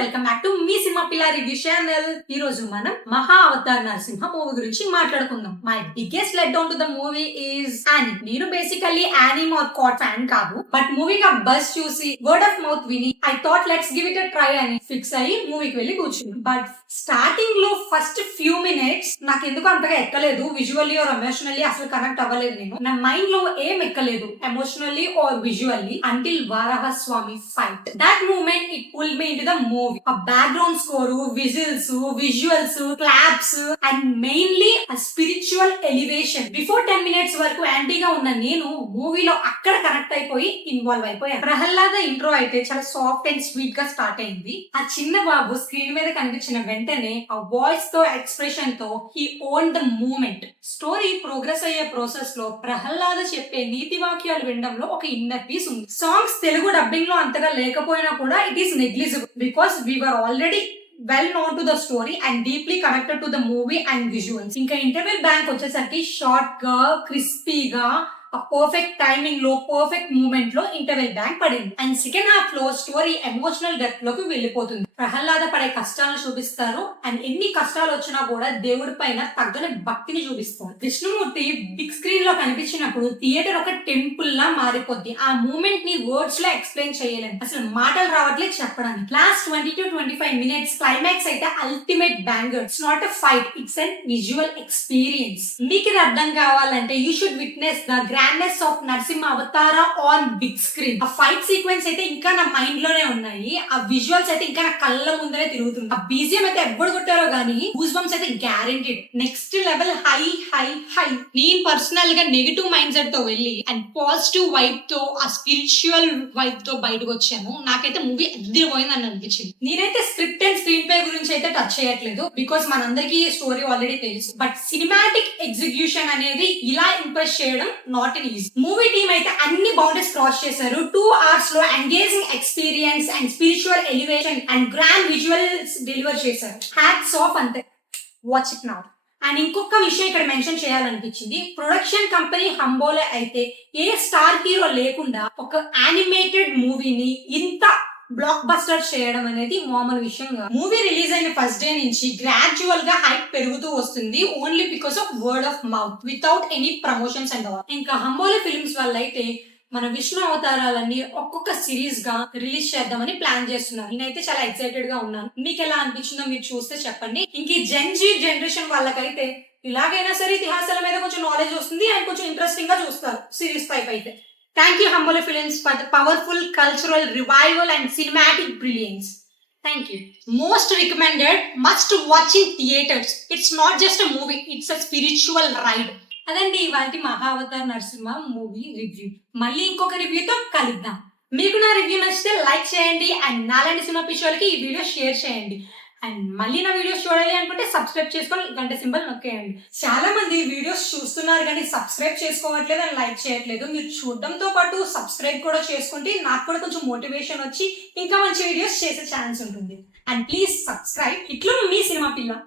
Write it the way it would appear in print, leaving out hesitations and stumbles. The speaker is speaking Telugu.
వెల్కమ్ బ్యాక్ టు మీ సినిమా పిల్ల రివ్యూ ఛానల్. ఈ రోజు మనం మహా అవతార్ నరసింహ మూవీ గురించి మాట్లాడుకుందాం. My biggest let down to the movie is యానీ. నేను బేసికల్లీ యానిమ్ ఆర్ కాట్ ఫ్యాన్ కాదు, బట్ మూవీ గా బస్ చూసి వర్డ్ ఆఫ్ మౌత్ విని I thought let's give it a try అని ఫిక్స్ అయ్యి మూవీకి వెళ్ళి కూర్చున్నాను. బట్ స్టార్టింగ్ లో ఫస్ట్ ఫ్యూ మినిట్స్ నాకు ఎందుకు అంతగా ఎక్కలేదు. విజువల్లీ ఆర్ ఎమోషనల్లీ అసలు కనెక్ట్ అవ్వలేదు. నేను నా మైండ్ లో ఏం ఎక్కలేదు emotionally or visually until Varaha Swami fight. That moment it pulled me into the movie. A background score, whistles, visuals, claps and mainly a spiritual elevation. Before 10 minutes వరకు యాంటీగా ఉన్న నేను మూవీలో అక్కడ కనెక్ట్ అయిపోయి ఇన్వాల్వ్ అయిపోయాను. ప్రహ్లాద ఇంట్రో అయితే చాలా సాఫ్ట్ అండ్ స్వీట్ గా స్టార్ట్ అయింది. ఆ చిన్న బాబు స్క్రీన్ మీద కనిపించిన వెంటనే ఆ వాయిస్ తో ఎక్స్ప్రెషన్ తో he own the moment. Story progress అయ్యే ప్రాసెస్ లో ప్రహ్లాద చెప్పే నీతి వాక్యాలు వినడంలో ఒక ఇన్నర్ పీస్ ఉంది. సాంగ్స్ తెలుగు డబ్బింగ్ లో అంతగా లేకపోయినా కూడా it is negligible because we were already well known to the story and deeply connected to the movie and visuals. ఇంకా ఇంటర్వెల్ బ్యాంక్ వచ్చేసరికి షార్ట్ గా క్రిస్పీగా ఆ పర్ఫెక్ట్ టైమింగ్ లో పర్ఫెక్ట్ మూమెంట్ లో ఇంటర్వెల్ బ్యాంక్ పడింది. అండ్ సెకండ్ హాఫ్ లో స్టోరీ ఎమోషనల్ డెప్త్ లోకి వెళ్ళిపోతుంది. ప్రహ్లాద పడే కష్టాలను చూపిస్తారు అండ్ ఎన్ని కష్టాలు వచ్చినా కూడా దేవుడి పైన తగ్గని భక్తిని చూపిస్తారు. విష్ణుమూర్తి బిగ్ స్క్రీన్ లో కనిపించినప్పుడు థియేటర్ ఒక టెంపుల్ లా మారిపోద్ది. ఆ మూమెంట్ ని వర్డ్స్ లో ఎక్స్ప్లెయిన్ చేయలేము, అసలు మాటలు రావట్లేదు చెప్పడానికి. లాస్ట్ 20 to 25 minutes క్లైమాక్స్ అయితే ultimate banger. It's not a fight, it's an visual experience. మీకు ఇది అర్థం కావాలంటే you should witness the grandness of Narasimha అవతార ఆన్ బిగ్ స్క్రీన్. ఆ ఫైట్ సీక్వెన్స్ అయితే ఇంకా నా మైండ్ లోనే ఉన్నాయి. ఆ విజువల్స్ అయితే ఇంకా నా కళ్ళ ముందరే తిరుగుతుంది. ఆ బీజిఎం అయితే ఎప్పుడు కొట్టారో గానీ గూస్ బంప్స్ అయితే guaranteed. Next level high high high. నేను పర్సనల్ గా నెగిటివ్ మైండ్ సెట్ తో వెళ్ళి అండ్ పాజిటివ్ వైబ్ తో ఆ స్పిరిచువల్ వైబ్ తో బయటకు వచ్చాను. నాకైతే మూవీ అదిరిపోయింది అని అనిపించింది. నేనైతే స్క్రిప్ట్ అండ్ స్క్రీన్ ప్లే గురించి అయితే టచ్ చేయట్లేదు బికాస్ మనందరికీ స్టోరీ ఆల్రెడీ తెలుసు. బట్ సినిమాటిక్ ఎగ్జిక్యూషన్ అనేది ఇలా ఇంప్రెస్ చేయడం not an easy. Movie team అయితే అన్ని బౌండరీస్ క్రాస్ చేశారు. 2 hours లో engaging experience and spiritual elevation and grand visuals deliver చేశారు. హ్యాట్స్ ఆఫ్ అంతే. Watch it now. అండ్ ఇంకొక విషయం ఇక్కడ మెన్షన్ చేయాలనిపించింది. ప్రొడక్షన్ కంపెనీ హంబోలే అయితే ఏ స్టార్ హీరో లేకుండా ఒక యానిమేటెడ్ మూవీని ఇంత బ్లాక్ బస్టర్ చేయడం అనేది మామూలు విషయం కాదు. మూవీ రిలీజ్ అయిన ఫస్ట్ డే నుంచి గ్రాడ్యువల్ గా హైప్ పెరుగుతూ వస్తుంది only because of word of mouth without any promotions and all. ఇంకా హంబోలే ఫిల్మ్స్ వల్ల అయితే మన విష్ణు అవతారాలన్నీ ఒక్కొక్క సిరీస్ గా రిలీజ్ చేద్దామని ప్లాన్ చేస్తున్నారు. నేనైతే చాలా ఎక్సైటెడ్ గా ఉన్నాను. మీకు ఎలా అనిపించిందో మీరు చూస్తే చెప్పండి. ఇంక ఈ జెన్జీ జనరేషన్ వాళ్ళకైతే ఇలాగైనా సరే ఇతిహాసాల మీద కొంచెం నాలెడ్జ్ వస్తుంది అండ్ కొంచెం ఇంట్రెస్టింగ్ గా చూస్తారు సిరీస్ టైప్ అయితే. Thank you Hambole Films for the powerful cultural revival and cinematic brilliance. Thank you. Most recommended, must watch in theaters. It's not just a movie, it's a spiritual ride. అదండి ఇవాల్టి మహా అవతార్ నరసింహ మూవీ రివ్యూ. మళ్ళీ ఇంకొక రివ్యూతో కలుద్దాం. మీకు నా రివ్యూ నచ్చితే లైక్ చేయండి అండ్ నాలాంటి సినిమా పిచ్చోళ్ళకి ఈ వీడియో షేర్ చేయండి. అండ్ మళ్ళీ నా వీడియోస్ చూడాలి అనుకుంటే సబ్స్క్రైబ్ చేసుకొని గంట సింబల్ నొక్కేయండి. చాలా మంది వీడియోస్ చూస్తున్నారు కానీ సబ్స్క్రైబ్ చేసుకోవట్లేదు అండ్ లైక్ చేయట్లేదు. మీరు చూడడంతో పాటు సబ్స్క్రైబ్ కూడా చేసుకుంటే నాకు కూడా కొంచెం మోటివేషన్ వచ్చి ఇంకా మంచి వీడియోస్ చేసే ఛాన్స్ ఉంటుంది. And please subscribe. ఇట్లా మీ సినిమా పిల్ల.